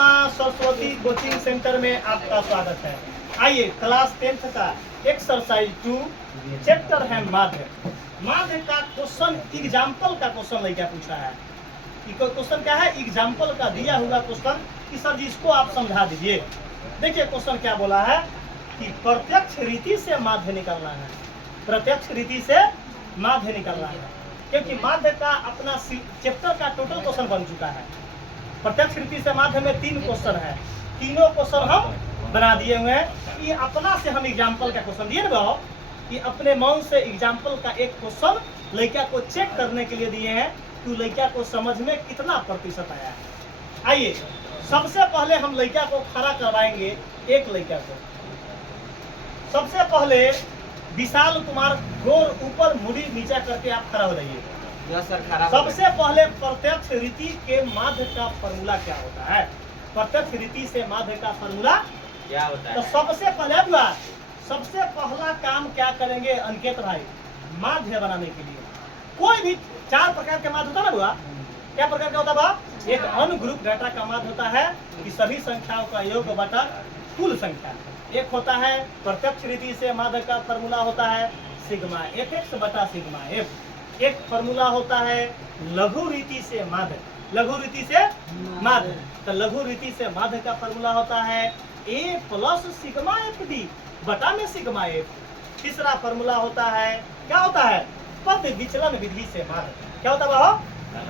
माँ Saraswati coaching centre में आपका स्वागत है। आइए क्लास 10th का एक्सरसाइज 2 चैप्टर है माध्य। माध्य का क्वेश्चन एग्जाम्पल का क्वेश्चन लेके पूछा है। क्वेश्चन क्या है? एग्जाम्पल का दिया हुआ क्वेश्चन कि सर जी इसको आप समझा दीजिए। देखिए क्वेश्चन क्या बोला है कि प्रत्यक्ष रीति से माध्य निकलना है। प्रत्यक्ष रीति से माध्य निकलना है, क्योंकि माध्य का अपना चैप्टर का टोटल क्वेश्चन बन चुका है। प्रत्यक्ष रीति से माध्य में 3 क्वेश्चन है, तीनों क्वेश्चन हम बना दिए हुए हैं। ये अपना से हम एग्जाम्पल का क्वेश्चन दिए ना, कि अपने मन से एग्जाम्पल का एक क्वेश्चन लड़का को चेक करने के लिए दिए हैं कि लड़का को समझ में कितना प्रतिशत आया है। आइए सबसे पहले हम लड़का को खड़ा करवाएंगे। एक लड़का को सबसे पहले विशाल कुमार गोर ऊपर मुड़ी नीचा करके आप खड़ा हो जाइए। सबसे पहले प्रत्यक्ष रीति के माध्य का फॉर्मूला क्या होता है? प्रत्यक्ष रीति से माध्य का फॉर्मूला क्या होता है? तो सबसे पहला काम क्या करेंगे अंकित भाई? माध्य बनाने के लिए कोई भी 4 प्रकार के माध्य होता है ना बुआ। क्या प्रकार का होता है? एक अनग्रुप डाटा का माध्य होता है कि सभी संख्याओं का योग बटा कुल संख्या। एक होता है प्रत्यक्ष रीति से माध्य का फॉर्मूला होता है सिग्मा fx बटा सिग्मा f। एक फॉर्मूला होता है लघु रीति से माध्य। लघु रीति से माध्य, तो लघु रीति से माध्य का फॉर्मूला होता है a plus sigma F D बटा में सिग्मा एफ। तीसरा फॉर्मूला होता है, क्या होता है? पद विचलन विधि से माध्य। क्या होता है?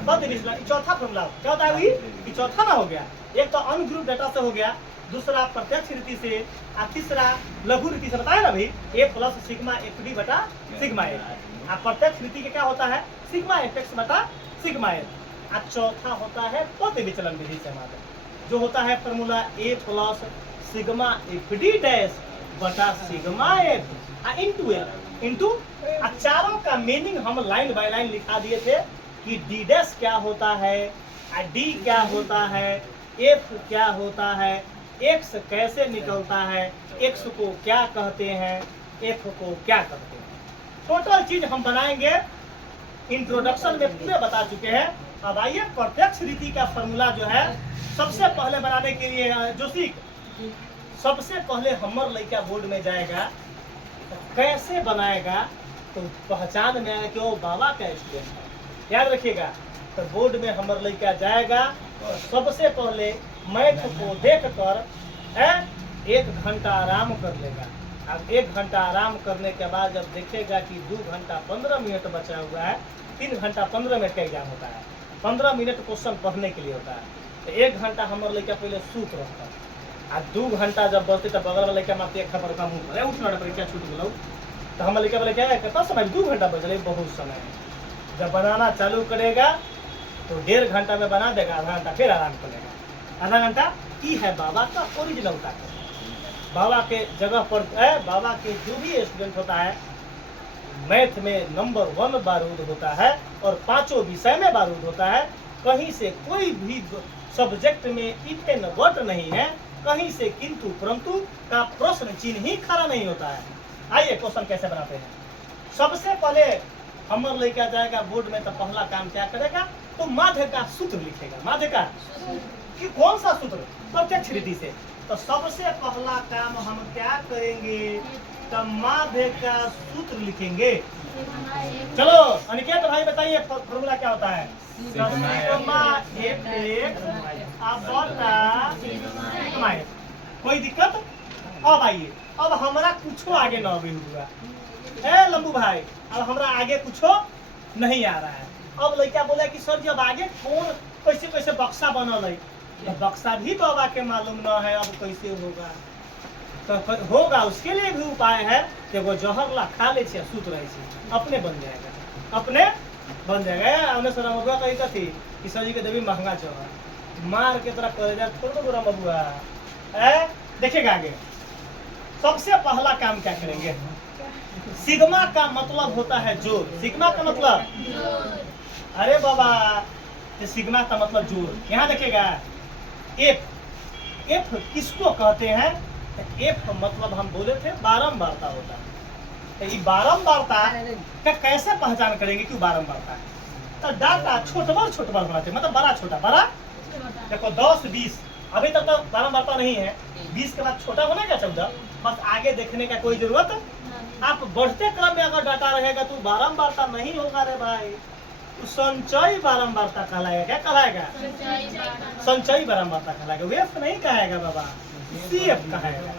पद विचलन। चौथा फॉर्मूला क्या होता है? वही चौथा ना हो गया। एक तो अनग्रुप डाटा से हो गया, दूसरा प्रत्यक्ष रीति से, और तीसरा लघु रीति से बताया ना भाई, a plus sigma F D बटा सिग्मा एफ। प्रत्यक्ष रीति के क्या होता है? सिग्मा एफ बटा सिग्मा एफ। और चौथा होता है पद विचलन विधि से माध्य, जो होता है formula a plus sigma F D dash बटा sigma F into F into. चारों का मीनिंग हम लाइन बाय लाइन लिखा दिए थे कि डी डैश क्या होता है, डी क्या होता है, एफ क्या होता है, एक्स कैसे निकलता है, एक्स को क्या कहते हैं, एफ को क्या कहते हैं। टोटल चीज हम बनाएंगे। इंट्रोडक्शन में पूरे बता चुके हैं। अब आइए प्रत्यक्ष रीति का फॉर्मूला जो है सबसे पहले बनाने के लिए जो सीख, सबसे पहले हमर लड़का बोर्ड में जाएगा तो कैसे बनाएगा तो पहचान में आएगा कि वो बाबा का स्टूडेंट है। याद रखिएगा, तो बोर्ड में हमर लड़का जाएगा तो सबसे पहले मैथ को देख कर 1 घंटा आराम कर लेगा। अब 1 घंटा आराम करने के बाद जब देखेगा कि 2 घंटा 15 मिनट बचा हुआ है, 3 घंटा 15 मिनट का एग्जाम होता है, 15 मिनट क्वेश्चन पढ़ने के लिए होता है, तो 1 घंटा हमारे लड़का पहले सूत रहता है। और 2 घंटा जब बचते तब बगल वाले लड़का मारते एक खबर का मुँह पर उठ परीक्षा छूट गलो, तो हमारे लड़का बोले क्या है कितना समय? 2 घंटा बचल, बहुत समय है। जब बनाना चालू करेगा तो 1.5 घंटा में बना देगा, आधा घंटा फिर आराम करेगा। आधा घंटा की है बाबा का ओरिजिनल का। बाबा के जगह पर बाबा के जो भी स्टूडेंट होता है मैथ में नंबर 1 बारूद होता है और 5 विषय में बारूद होता है। कहीं से कोई भी सब्जेक्ट में इफ एंड बट नहीं है, कहीं से किंतु परंतु का प्रश्न चिन्ह ही खड़ा नहीं होता है। आइए क्वेश्चन कैसे बनाते हैं। सबसे पहले हमर लेकर जाएगा बोर्ड में, तो पहला काम क्या करेगा तो माध्य का सूत्र लिखेगा। माध्य का कि कौन सा सूत्र? प्रत्यक्ष रीति से। तो सबसे पहला काम हम क्या करेंगे तो माध्य का सूत्र लिखेंगे। चलो अनिकेत भाई बताइए फॉर्मूला क्या होता है? सिग्मा एफ बटा सिग्मा एफ। कोई दिक्कत? अब आइए, अब हमारा कुछो आगे न भी हुआ। लंबू भाई अब हमारा आगे कुछो नहीं आ रहा है। अब लड़का बोला कि सर जब आगे कौन कैसे कैसे बक्सा बनल है, तो बक्सा भी बाबा के मालूम न है, अब कैसे होगा? तो होगा उसके लिए भी उपाय है कि वो जहर ला खा ले सूत रहे अपने बन जाएगा, अपने बन जाएगा। हमने सुना बबुआ कही थी कि सर जी के देवी महंगा जहर मार के तरह कर जाए थोड़ा तो बुरा बबुआ। देखिएगा आगे सबसे पहला काम क्या करेंगे? सिग्मा का मतलब होता है जोर। सिग्मा का मतलब, अरे बाबा सिग्मा का मतलब जोर। यहाँ देखिएगा एफ, एफ किसको कहते हैं? एफ मतलब हम बोले थे बारंबारता होता है। तो ये बारंबारता का कैसे पहचान करेंगे क्यों बारंबारता है? तो डाटा छोट बार बनाते, मतलब बड़ा छोटा बड़ा। देखो 10 20 अभी तक तो बारंबारता नहीं है, 20 के बाद छोटा होना क्या 14, बस आगे देखने का कोई जरूरत। आप बढ़ते क्रम में अगर डाटा रहेगा तो बारंबारता नहीं होगा रे भाई, तो संचयी बारंबारता कहलाएगा। क्या कहलाएगा? संचयी बारंबारता कहलाएगा, वेफ नहीं कहेगा बाबा, सीएफ कहेगा।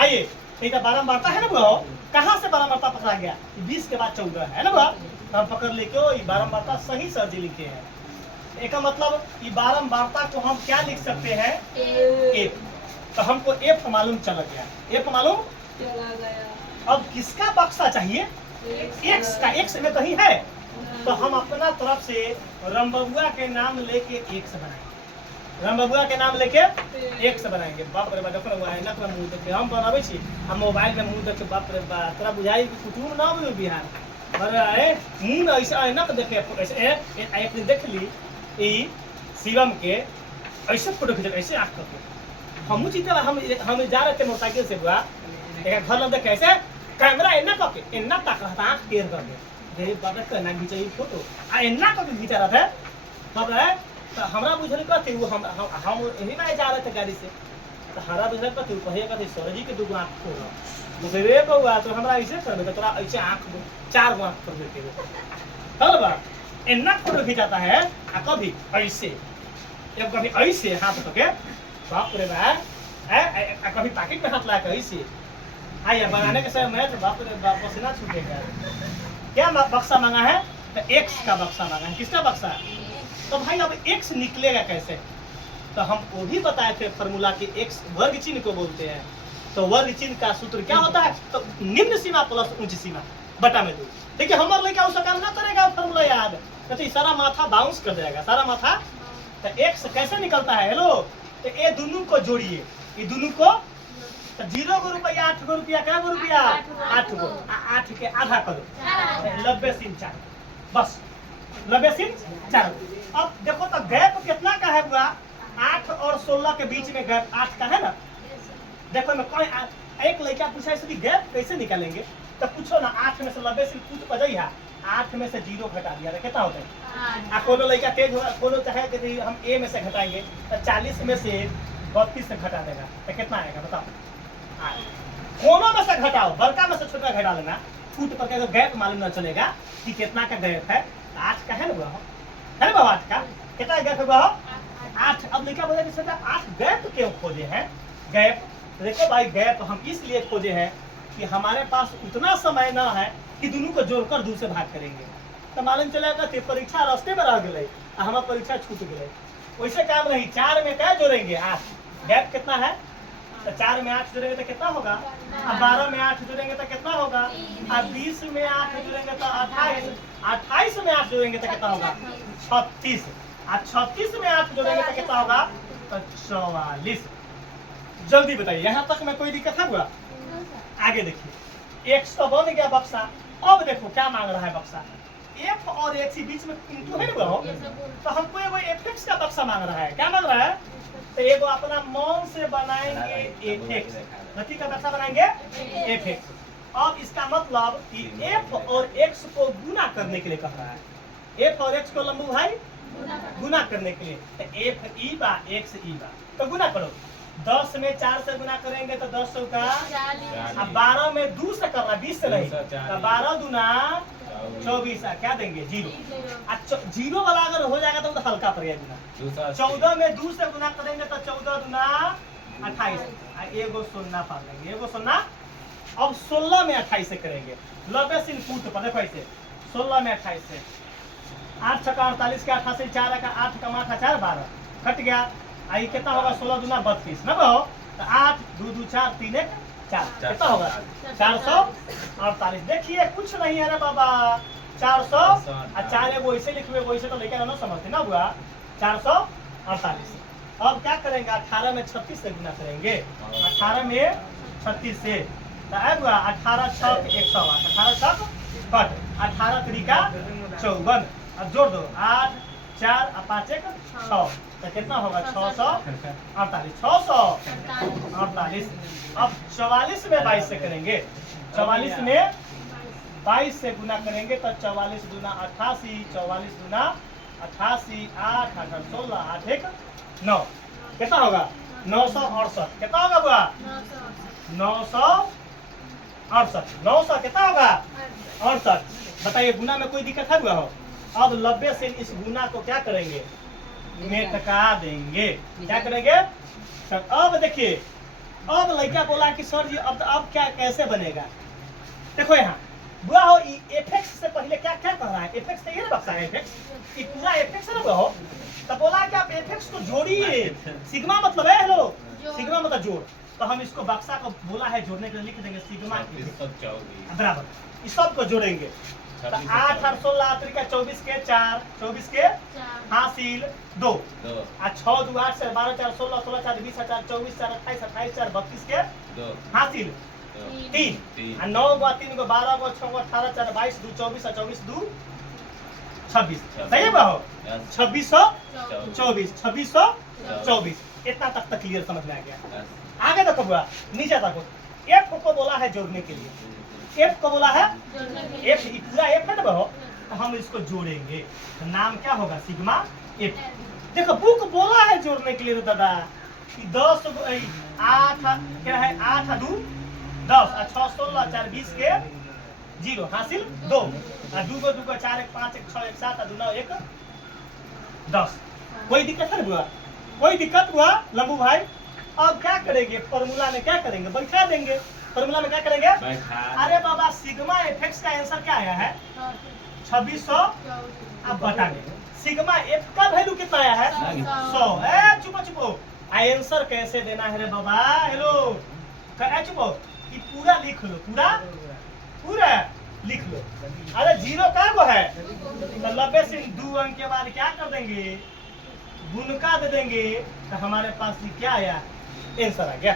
आइए, नहीं तो बारंबारता है ना बुआ, कहाँ से बारंबारता पकड़ा गया? 20 के बाद 14 है ना बुआ, हम पकड़ लेके ये बारंबारता सही सर जी लिखे हैं। एक मतलब ये बारंबारता को हम क्या लिख सकते हैं? एफ। तो हमको एफ मालूम चल गया, एफ मालूम चला गया। अब किसका बक्सा चाहिए? एक्स का। एक्स में कहीं है तो हम अपना तरफ से रंबबुआ के नाम लेके एक्स बनाएंगे, रंबबुआ के नाम लेके एक्स बनाएंगे। बाप रे बाप, देखो ना ऐनक में मुंह देखे हम बनावे छी, हम मोबाइल में मुंह देखे, बाप रे बाप, तोरा बुझाई कि कुटुम ना हो बिहार। अरे मुंह ऐसा ऐनक देखे, ऐसे एक दिन देख ली ई शिवम के ऐसे फोटो खींचे, ऐसे आँख करके हम जीते, हम जा रहे थे मोटरसाइकिल से बुआ, एक घर लग देखे ऐसे कैमरा एन्ना करके, एन्ना ताक रहा था आँख टेढ़ करके, रे बाबा कहना खींचे फोटो आ एन्ना करके खींचा रहा था। तब है तो हमरा बुझल कहते वो हम यही में जा रहे थे गाड़ी से, तो हरा बुझल कहते कहे कहते सर जी के दूगो आँख खोल, मुझे रे बउआ तो हमरा ऐसे कर दे, तोरा ऐसे आँख 4 गो आँख कर देते हो। चल बा एन्ना फोटो खींचाता है, आ कभी ऐसे, जब कभी ऐसे हाथ पके, बाप रे बाप, कभी पैकेट में हाथ लगा के ऐसे आइए बनाने के समय में, तो बाप रे बाप पसीना छूटेगा। क्या बक्सा मांगा है? तो एक्स का बक्सा मांगा है। किसका बक्सा? तो भाई अब एक्स निकलेगा कैसे? तो हम वो भी बताए थे फॉर्मूला कि एक्स वर्ग चिन्ह को बोलते हैं। तो वर्ग चिन्ह का सूत्र क्या होता है? तो निम्न सीमा प्लस उच्च सीमा बटा में 2। देखिए हमारे लड़का उसका काम ना करेगा फॉर्मूला याद, तो सारा माथा बाउंस कर जाएगा, सारा माथा। तो एक्स कैसे निकलता है? हेलो, तो ये दोनों को जोड़िए, ये दोनों को, तो 0 गो रुपया 8 गो रुपया, क्या गो रुपया 8 गो, 8 के आधा करो 90/4, बस 90/4। अब देखो तो गैप कितना का है बुआ? 8 और 16 के बीच में गैप 8 का है ना। देखो मैं कोई एक लड़का पूछा इसकी गैप कैसे निकालेंगे, तो पूछो ना 8 में से 90 से कुछ बजाइए, 8 में से 0 घटा दिया तो कितना होता है? कोनो लड़का तेज होगा, कोनो चाहे कि हम ए में से घटाएंगे तो 40 में से 32 से घटा देगा तो कितना आएगा बताओ? कोनो में से घटाओ, बड़का में से छोटा घटा लेना, फुट पर के गैप मालूम न चलेगा कि कितना का गैप है। 8 का है ना बुआ, है ना बाबा 8 का? कितना गैप है बुआ? 8। अब लड़का बोला कि सर 8 गैप क्यों खोजे हैं? गैप देखो भाई, गैप हम इसलिए खोजे हैं कि हमारे पास उतना समय ना है कि दोनों को जोड़कर 2 से भाग करेंगे, तो मालूम चलेगा कि परीक्षा रास्ते में रह गई, हमारा परीक्षा छूट गई। वैसे काम नहीं, 4 में क्या जोड़ेंगे? 8। गैप कितना है? तो 4 में 8 जोड़ेंगे तो कितना होगा? अब 12 में 8 जोड़ेंगे तो कितना होगा? अब 20 में 8 जोड़ेंगे तो 28, 28 में 8 जोड़ेंगे तो कितना होगा? 36। अब 36 में 8 जोड़ेंगे तो कितना होगा? तो 44। जल्दी बताइए, यहाँ तक में कोई दिक्कत है हुआ? आगे देखिए, एक्स तो बन गया बक्सा। अब देखो क्या मांग रहा है बक्सा, एफ और एक्स के बीच में इंटू है ना, तो हमको एगो एफ एक्स का बक्सा मांग रहा है। क्या मांग रहा है? तो एगो अपना मन से बनाएंगे एफ एक्स, गति का बक्सा बनाएंगे एफ एक्स। अब इसका मतलब कि एफ और एक्स को गुना करने के लिए कह रहा है, एफ और एक्स को लंबू भाई गुना करने के लिए, तो एफ ई बा एक्स ई बा, तो गुना करो। 10 में 4 से गुना करेंगे तो 10 का 40। अब 12 में 2 से करना, 20 से नहीं, तो 12 दूना 24, क्या देंगे? 0। 0 वाला अगर हो जाएगा तो हल्का पड़ेगा गुना। 14 में 2 से गुना करेंगे तो 14 दूना 28, एगो 0 पा लेंगे, एगो 0। अब 16 में 28 से करेंगे, 90 से फुट पर देखो ऐसे 16 में 28 से, 8 छक्का 48 के 88, 4 का 8 का 8 4 12 कट गया। आई कितना होगा? 16 दूना 32 ना बहो, तो 8 2 2 4 3 1 4, कितना होगा? 448। देखिए कुछ नहीं है ना बाबा, 400 और 4 एगो ऐसे लिखवे, वैसे तो लेकर ना समझते ना हुआ, 448। अब क्या करेंगे? 18 में 36 से गुना करेंगे, 18 में 36 से, तो आएगा 18 छक 108, 18 छक कट, 18 तरीका 54। अब जोड़ दो, 8 4 और 5 1 6, तो कितना होगा? 648, 648। अब 44 में 22 से करेंगे, 44 में 22 से गुना करेंगे तो 44 दूना 88, 44 दूना 88, 8 8 16, 8 1 9, कितना होगा? 968 कितना होगा बुआ? 968 900 कितना होगा? 68। बताइए गुना में कोई दिक्कत है बुआ हो? अब 90 से इस गुना को क्या करेंगे? मेटका देंगे। क्या करेंगे? सर अब देखिए, अब लड़का बोला कि सर जी अब क्या कैसे बनेगा? देखो यहाँ बुआ हो, एफएक्स से पहले क्या क्या कर रहा है? एफएक्स तो ये ना बक्सा है, एफएक्स ये पूरा एफएक्स है ना बुआ हो। तो बोला कि आप एफएक्स को जोड़िए। सिग्मा मतलब है हेलो, सिग्मा मतलब जोड़। तो हम इसको बक्सा को बोला है जोड़ने के लिए, लिख देंगे सिग्मा बराबर, इस सब को जोड़ेंगे। तो 8 और 16 का 24 के 4, 24 के हासिल 2, 6 2 8 से 12 4 16 16 4 20 4 24 4 28 28 4 32 के हासिल 3, 9 गो 3 गो 12 गो 6 गो 18 4 22 2 24 24 2 26। सही है बाहो? 2624 2624। इतना तक क्लियर समझ में आ गया? आगे देखो बुआ, नीचे देखो। एफ को बोला है जोड़ने के लिए, एफ को बोला है एफ, पूरा एफ है ना बाहो। तो हम इसको जोड़ेंगे तो नाम क्या होगा? Sigma F. देखो बुक बोला है जोड़ने के लिए तो दादा कि 10 8 क्या है? 8 2 10 और 6 16 4 20 के 0 हासिल 2 और 2 को 2 को 4 1 5 1 6 1 7 2 9 1 10। कोई दिक्कत है बुआ? कोई दिक्कत हुआ लंबू भाई? अब क्या करेंगे? फॉर्मूला में क्या करेंगे? बैठा देंगे। फॉर्मूला में क्या करेंगे? अरे बाबा सिग्मा एफ का आंसर क्या आया है? 2600। अब बता दें सिग्मा एफ का वैल्यू कितना आया है? 100। चुपो चुपो, आंसर कैसे देना है रे बाबा? हेलो चुपो, ये पूरा लिख लो, पूरा पूरा लिख लो। अरे 0 का वो है तो 90 से 2 अंक के बाद क्या कर देंगे? गुणका दे देंगे। तो हमारे पास क्या आया? आंसर आ गया।